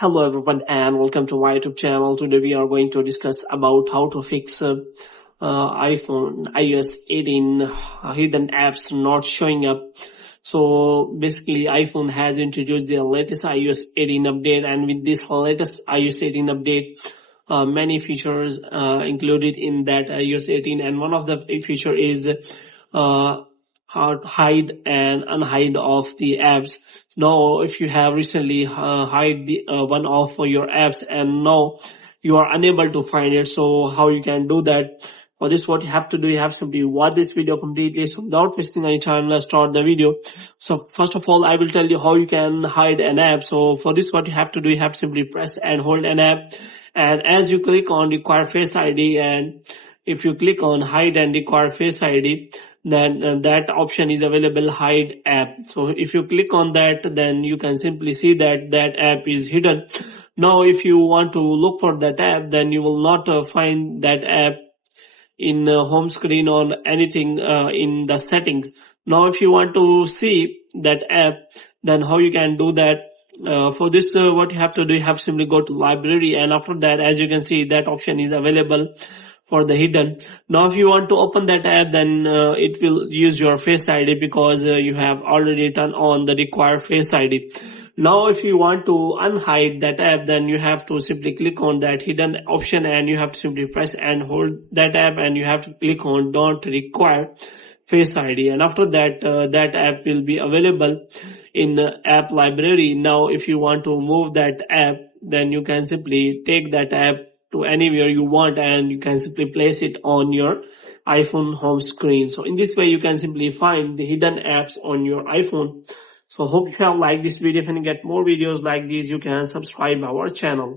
Hello everyone and welcome to my YouTube channel. Today we are going to discuss about how to fix iPhone iOS 18 hidden apps not showing up. So basically iPhone has introduced the latest iOS 18 update, and with this latest iOS 18 update, many features included in that iOS 18, and one of the feature is how to hide and unhide of the apps. Now, if you have recently hide the one of your apps and now you are unable to find it, so how you can do that? For this, what you have to do, you have simply watch this video completely. So without wasting any time, let's start the video. So first of all, I will tell you how you can hide an app. So for this, what you have to do, you have to simply press and hold an app, and as you click on require face ID, and if you click on hide and require face ID, then that option is available, hide app. So if you click on that, then you can simply see that that app is hidden. Now if you want to look for that app, then you will not find that app in home screen or anything in the settings. Now if you want to see that app, then how you can do that? For this, what you have to do, you have to simply go to library, and after that, as you can see, that option is available for the hidden. Now if you want to open that app, then it will use your face ID, because you have already turned on the required face ID. Now if you want to unhide that app, then you have to simply click on that hidden option, and you have to simply press and hold that app, and you have to click on don't require face ID, and after that that app will be available in app library. Now if you want to move that app, then you can simply take that app to anywhere you want, and you can simply place it on your iPhone home screen. So in this way you can simply find the hidden apps on your iPhone. So hope you have liked this video. If you get more videos like these, you can subscribe our channel.